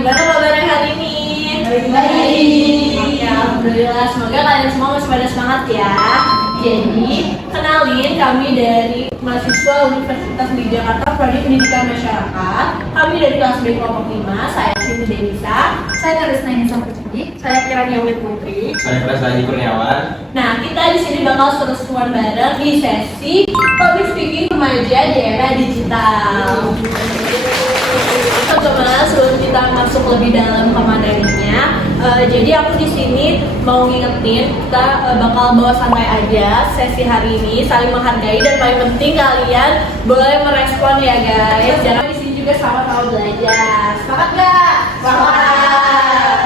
gimana kabarnya hari ini? Baik. Oke, alhamdulillah. Semoga kalian semua masih pada semangat ya. Jadi, kenalin kami dari mahasiswa Universitas di Jakarta Prodi Pendidikan Masyarakat. Kami dari kelas B kelompok 5. Saya Siti Denisa. Saya Karisna Inisa Percudi. Saya Kirani Aulid Putri. Saya Prasadi Kurniawan. Nah, kita di sini bakal seru-seruan bareng di sesi Public Speaking Remaja di Era Digital. Teman-teman, sebelum kita masuk lebih dalam ke materinya, jadi aku di sini mau ngingetin kita bakal bawa santai aja sesi hari ini, saling menghargai dan paling penting kalian boleh merespon ya guys. Jangan di sini juga sama-sama belajar. Sepakat nggak? Sepakat.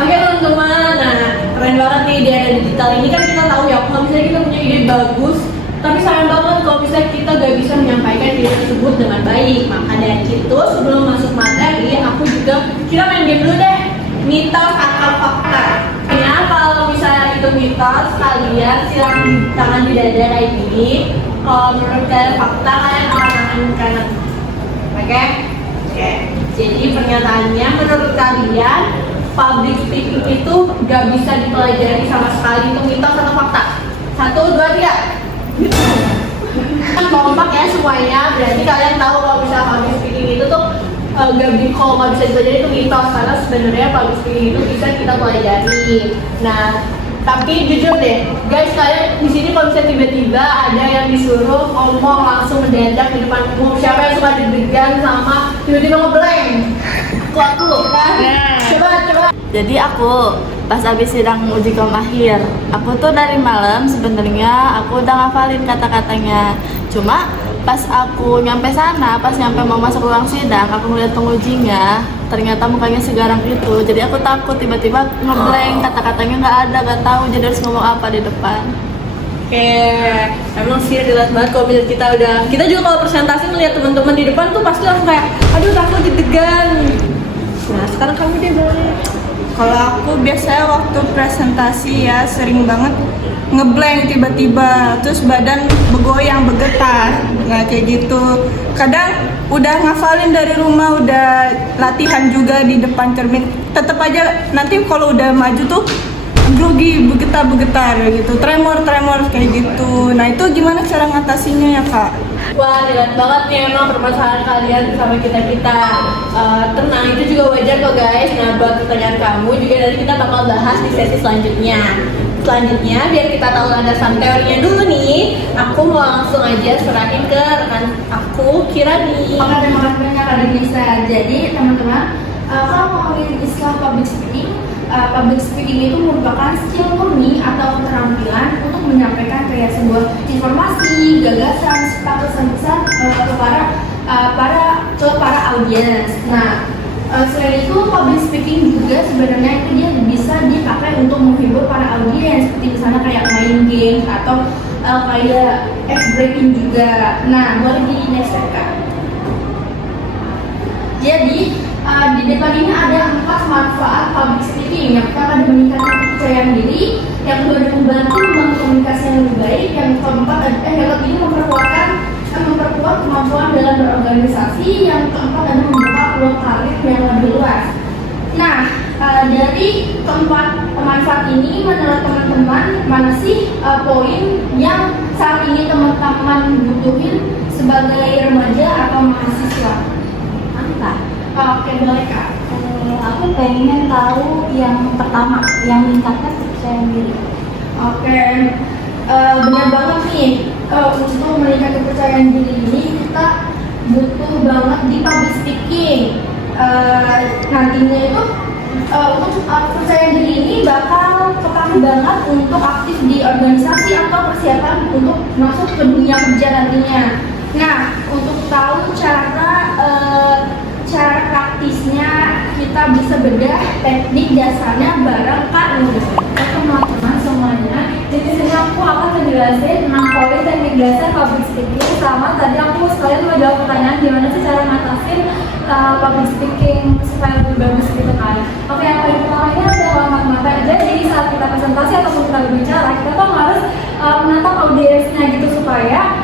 Oke teman-teman, nah keren banget nih di era digital ini kan kita tahu ya kalau misalnya kita punya ide bagus, tapi sayang banget kalau misalnya kita gak bisa menyampaikan ide tersebut dengan baik. Maka dari itu sebelum masuk materi, aku juga kira main game dulu deh, mitos atau fakta. Ya kalau misalnya itu mitos, kalian silakan tangan di dada kayak gini. Kalau menurut kalian fakta, kalian angkat kanan. Oke? Oke. Jadi pernyataannya, menurut kalian public speaking itu gak bisa dipelajari sama sekali, itu mitos atau fakta? 1, 2, 3. Kompak ya semuanya, berarti kalian tahu kalau misalnya public speaking itu tuh kalau nggak bisa dipelajari itu mitos, karena sebenarnya public speaking itu bisa kita pelajari. Nah, tapi jujur deh, guys, kalian di sini kalau misalnya tiba-tiba ada yang disuruh ngomong langsung mendadak di depan umum, siapa yang suka deg-degan sama tiba-tiba ngeblank? Aku loh kan? Coba. Jadi aku pas habis sidang uji kom akhir, aku tuh dari malam sebenarnya aku udah ngafalin kata-katanya. Cuma pas aku nyampe sana, pas nyampe mau masuk ruang sidang, aku ngeliat pengujinya, ternyata mukanya segarang itu. Jadi aku takut tiba-tiba ngeblank, kata-katanya nggak ada, nggak tahu jadi harus ngomong apa di depan. Oke, emang sih relate banget kalau kita juga kalau presentasi ngeliat teman-teman di depan tuh pasti langsung kayak, aduh takut deg-degan. Nah sekarang kamu deh boleh. Kalau aku biasanya waktu presentasi ya sering banget ngeblank tiba-tiba, terus badan bergoyang, bergetar, nggak kayak gitu. Kadang udah ngafalin dari rumah, udah latihan juga di depan cermin, tetap aja nanti kalau udah maju tuh grogi, bergetar gitu, tremor kayak gitu. Nah itu gimana cara ngatasinya ya kak? Wah, relate banget nih emang permasalahan kalian sama kita. Tenang, itu juga wajar kok guys. Nah, buat pertanyaan kamu juga nanti kita bakal bahas di sesi selanjutnya. Biar kita tahu landasan teorinya dulu nih, aku mau langsung aja serahin ke rekan aku, Kirani. Oke, terima kasih banyak Kak Denisa. Jadi teman-teman, kalau ngomongin istilah public speaking itu merupakan skill murni atau keterampilan untuk menyampaikan kayak sebuah informasi, gagasan, serta pesan-pesan ke para audiens. Nah, selain itu public speaking juga sebenarnya itu dia bisa dipakai untuk menghibur para audiens, seperti misalnya kayak main game atau kayak ice breaking juga. Nah, boleh di next slide Kak. Jadi di depan ini ada 4 manfaat public speaking. Yang pertama ada meningkatkan kepercayaan diri, yang kedua ada membantu membangun komunikasi yang lebih baik, yang keempat yang ini memperkuat kemampuan dalam berorganisasi, yang keempat ada membuka peluang karir yang lebih luas. Nah, dari keempat manfaat ini menurut teman-teman mana sih poin yang saat ini teman-teman butuhin sebagai remaja atau mahasiswa? Oke, boleh Kak. Aku pengen tahu yang pertama, yang meningkatkan kepercayaan diri. Oke, benar banget nih. Untuk meningkatkan kepercayaan diri ini kita butuh banget di public speaking. Nantinya itu untuk kepercayaan diri ini bakal kepake banget untuk aktif di organisasi atau persiapan untuk masuk ke dunia kerja nantinya. Nah, untuk tahu cara praktisnya kita bisa bedah teknik dasarnya bareng Kak Nur. Teman-teman semuanya, di sini aku akan menjelaskan 6 poin teknik dasar public speaking. Sama tadi aku sekalian mau jawab pertanyaan gimana sih cara ngatasin public speaking supaya lebih bagus gitu kan. Oke, yang paling pertama ini adalah mata-mata. Jadi saat kita presentasi ataupun kita berbicara, kita tuh harus menatap audiensnya gitu supaya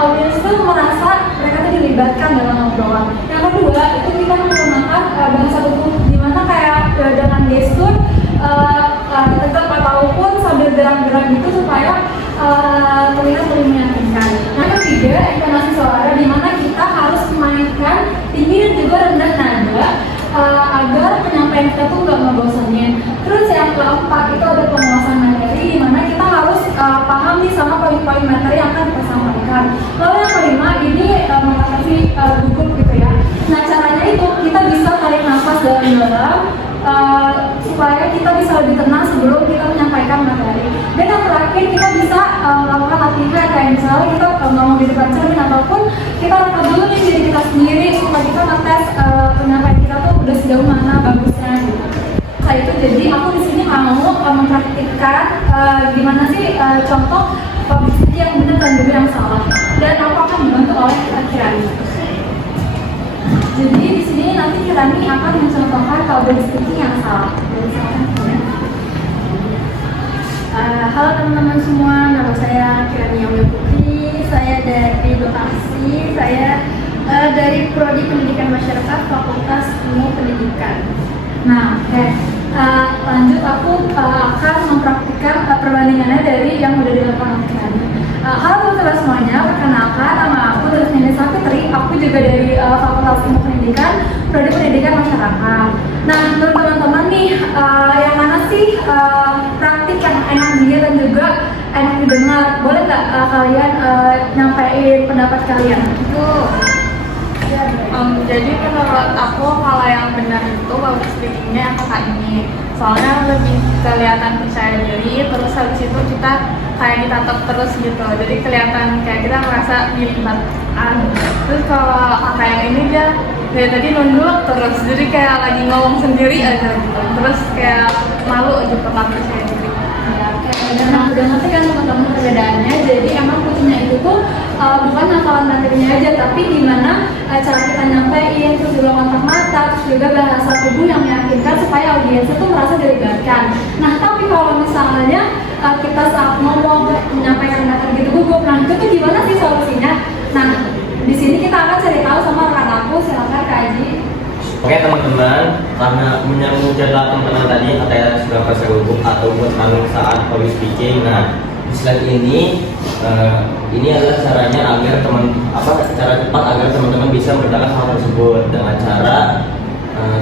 audiens itu merasa mereka tuh dilibatkan dalam obrolan. Yang kedua itu kita menggunakan penyampaian kita tuh nggak ngebosanin. Terus yang keempat itu ada penguasaan materi, di mana kita harus paham nih sama poin-poin materi yang akan kita sampaikan. Lalu yang kelima ini mengatasi gugup gitu ya. Nah caranya itu kita bisa tarik nafas dalam-dalam supaya kita bisa lebih tenang sebelum kita menyampaikan materi. Dan yang terakhir kita bisa melakukan latihan kayak misalnya kita ngomong di depan cermin ataupun kita rekam dulu nih diri kita sendiri supaya kita ngetes penyampaian kita tuh udah sejauh mana bagusnya gitu. Setelah itu jadi aku di sini mau mempraktikkan gimana sih contoh public speaking yang benar dan juga yang salah. Dan aku akan dibantu oleh Kirani. Jadi di sini nanti Kirani akan mencontohkan public speaking yang salah. Halo teman-teman semua, nama saya Kirani Aulia Putri. Saya dari Bekasi. Saya dari Prodi Pendidikan Masyarakat Fakultas Ilmu Pendidikan. Nah, lanjut aku akan mempraktikkan perbandingannya dari yang udah dilakukan oleh Kirani. Halo teman-teman semuanya, perkenalkan nama aku Nini Sapitri. Aku juga dari Fakultas Ilmu Pendidikan, Prodi Pendidikan Masyarakat. Nah, menurut teman-teman nih, yang mana sih praktik yang enak dilihat dan juga enak didengar? Boleh nggak kalian nyampein pendapat kalian? Jadi menurut aku kalau yang benar itu public speakingnya yang kakak ini, soalnya lebih kelihatan percaya diri, terus habis itu kita kayak ditatap terus gitu, jadi kelihatan kayak kita merasa dilibatkan. Terus kalau kakak yang ini dia dari tadi nunduk terus, jadi kayak lagi ngomong sendiri aja gitu, terus kayak malu gitu kan percaya diri. Dan aku udah ngerti kan teman-teman perbedaannya. Jadi emang kuncinya itu tuh bukan hafalan materinya aja, tapi gimana cara kita nyampein, terus juga kontak mata, terus juga bahasa tubuh yang meyakinkan supaya audiens itu merasa dilibatkan. Nah tapi kalau misalnya kita saat ngomong menyampaikan materi gitu gugup, nah itu tuh gimana sih solusinya? Nah di sini kita akan cari tahu sama rekan aku. Silakan Kak Aji. Oke teman-teman, karena menyambung jadwal teman-teman tadi katanya sudah bahasa gugup atau buat kami saat public speaking. Nah, di slide ini adalah caranya agar cara cepat agar teman-teman bisa mengerjakan hal tersebut dengan cara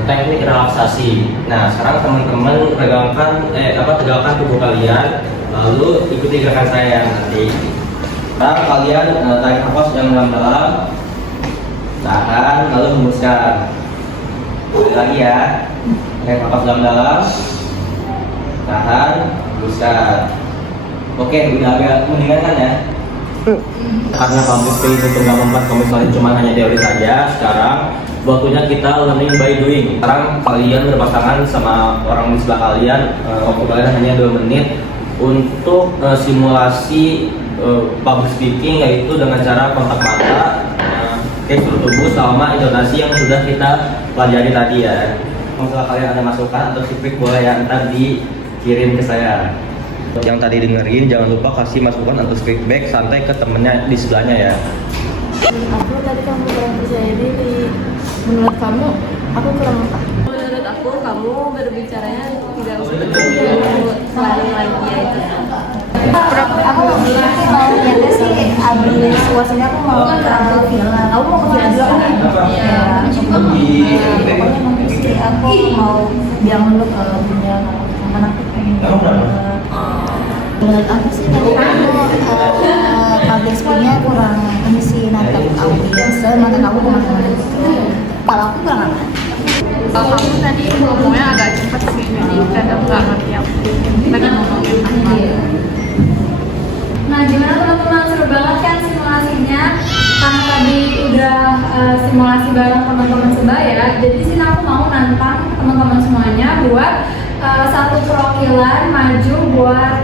teknik relaksasi. Nah, sekarang teman-teman tegakkan tubuh kalian, lalu ikuti gerakan saya nanti. Sekarang kalian tarik nafas yang dalam-dalam, tahan, lalu hembuskan. Lagi ya, tarik nafas dalam-dalam, tahan, hembuskan. Oke, udah agak mendingan kan ya? Karena public speaking itu nggak membuat komisaris cuma hanya teori saja. Sekarang waktunya kita learning by doing. Sekarang kalian berpasangan sama orang di sebelah kalian. Waktu kalian hanya 2 menit untuk simulasi public speaking, yaitu dengan cara kontak mata, gestur tubuh sama intonasi yang sudah kita pelajari tadi ya. Kalau kalian ada masukan atau feedback boleh ya ntar dikirim ke saya. Yang tadi dengerin jangan lupa kasih masukan atau feedback santai ke temennya di sebelahnya ya. Aku tadi kamu kurang percaya diri. Menurut kamu, aku kurang apa? Menurut aku kamu berbicaranya tidak seperti selalu lagi ya itu. Aku nanti mau nyata sih abis suasanya aku mau ke villa. Kamu mau ke villa juga kan? Iya. Pokoknya nanti sih aku mau bilang dulu ke bunda karena aku pengen. Menurut aku sih tadi aku public speakingnya kurang ini sih nantang audiens, mata kamu kemana-mana. Kalau aku kurang apa? Kalau kamu tadi ngomongnya agak cepat sih, jadi kadang nggak ngerti aku tadi ngomongnya apa. Nah gimana teman-teman, seru banget kan simulasinya? Karena tadi udah simulasi bareng teman-teman sebaya, jadi di sini aku mau nantang teman-teman semuanya buat satu perwakilan maju buat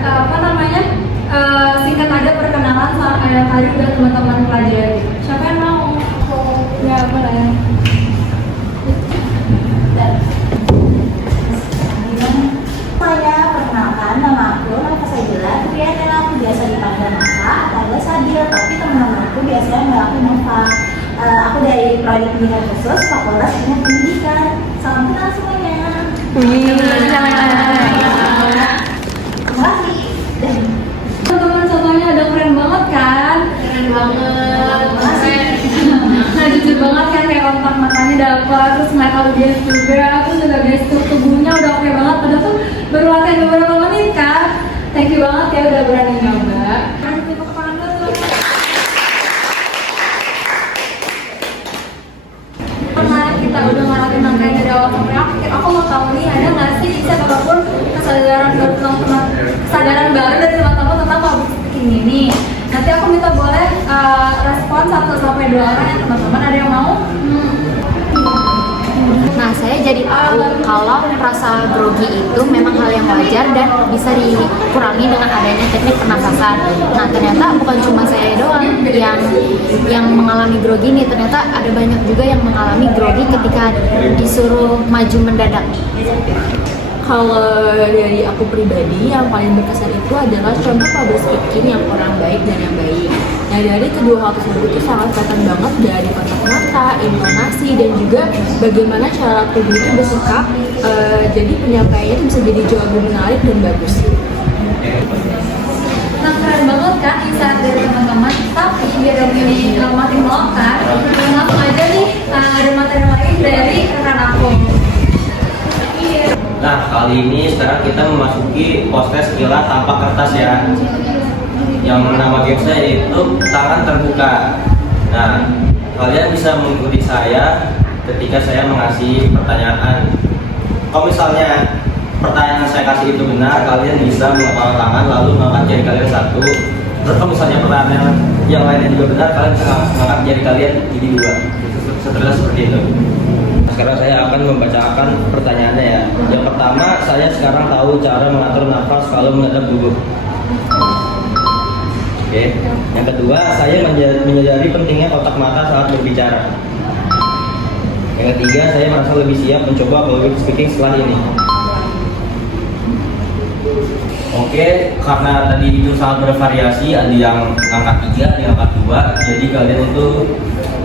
singkat aja perkenalan sama yang tadi udah teman-teman pelajari. Siapa yang mau? Ya boleh. Saya perkenalkan, nama aku Nova Sajila. Kegiatan aku biasa dipanggil Nova atau Sabil, tapi teman-teman aku biasanya nggak aku Nova. Aku dari Prodi Pendidikan Khusus Fakultas Ilmu Pendidikan. Salam kenal semuanya. Terima kasih. Teman-teman contohnya ada keren banget kan? Keren banget. Nah jujur banget kan kayak kontak matanya dapat, terus mereka audiens juga, aku sudah gestur tubuhnya udah oke banget, padahal tuh baru latihan beberapa menit kan. Thank you banget ya udah berani nyoba. Kemarin kita udah ngalamin rangkaian dari awal sampai akhir. Aku mau tahu nih, ada nggak sih Ica ataupun kesadaran baru dari teman-teman tentang public speaking ini? Nanti aku minta boleh respon 1-2 orang ya teman-teman. Ada yang mau? Nah, saya jadi tahu kalau rasa grogi itu memang hal yang wajar dan bisa dikurangi dengan adanya teknik pernafasan. Nah, ternyata bukan cuma saya doang yang mengalami grogi ini, ternyata ada banyak juga yang mengalami grogi ketika disuruh maju mendadak. Kalau dari aku pribadi, yang paling berkesan itu adalah contoh public speaking yang kurang baik dan yang baik. Nah, dari kedua hal tersebut itu sangat kelihatan banget dari kontak mata, intonasi, dan juga bagaimana cara tubuh itu bersikap. Jadi penyampaiannya itu bisa jadi jauh lebih menarik dan bagus. Nah, keren banget kan insight dari teman-teman. Tapi biar ini makin melengkap, langsung aja nih ada materi lain dari rekan aku. Nah, kali ini sekarang kita memasuki proses kilat tanpa kertas ya. Yang nama gamesnya yaitu tangan terbuka. Nah, kalian bisa mengikuti saya ketika saya mengasih pertanyaan. Kalau misalnya pertanyaan yang saya kasih itu benar, kalian bisa mengepalkan tangan lalu mengangkat jari kalian satu. Terus kalau misalnya pertanyaan yang lainnya juga benar, kalian bisa mengangkat jari kalian jadi dua. Seterusnya seperti itu. Sekarang saya akan membacakan pertanyaannya ya. Yang pertama, saya sekarang tahu cara mengatur nafas kalau menghadap gugup. Oke. Yang kedua, saya menyadari pentingnya kontak mata saat berbicara. Yang ketiga, saya merasa lebih siap mencoba public speaking setelah ini. Oke, karena tadi itu sangat bervariasi, ada yang angka 3, ada yang angka 2. Jadi kalian itu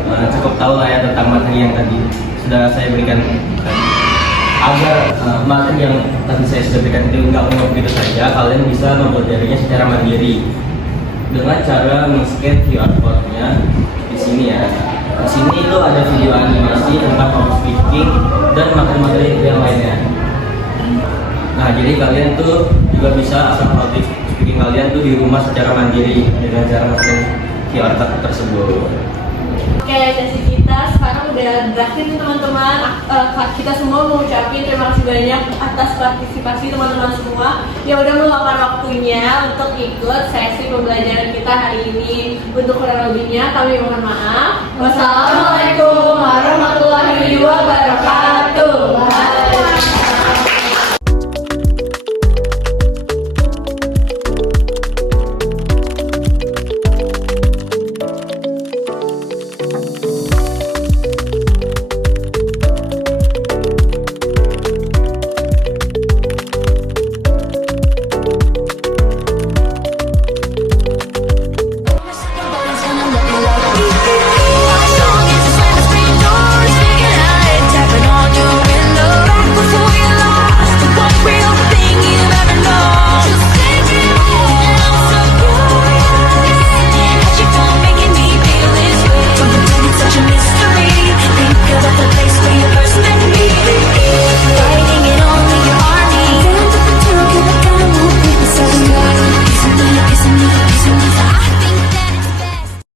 cukup tahu lah ya tentang materi yang tadi sudah saya berikan. Agar materi yang tadi saya sudah berikan itu nggak umum begitu saja, kalian bisa mempelajarinya secara mandiri dengan cara men-scan QR code-nya di sini ya. Di sini itu ada video animasi tentang public speaking dan materi-materi yang lainnya. Nah, jadi kalian tuh juga bisa asal public speaking kalian tuh di rumah secara mandiri dengan cara men-scan QR code tersebut. Oke, sesi kita sekarang udah berakhir nih teman-teman. Kita semua mau ucapin terima kasih banyak atas partisipasi teman-teman semua yang udah meluangkan waktunya untuk ikut sesi pembelajaran kita hari ini. Untuk kurang lebihnya kami mohon maaf. Wassalamualaikum warahmatullahi wabarakatuh.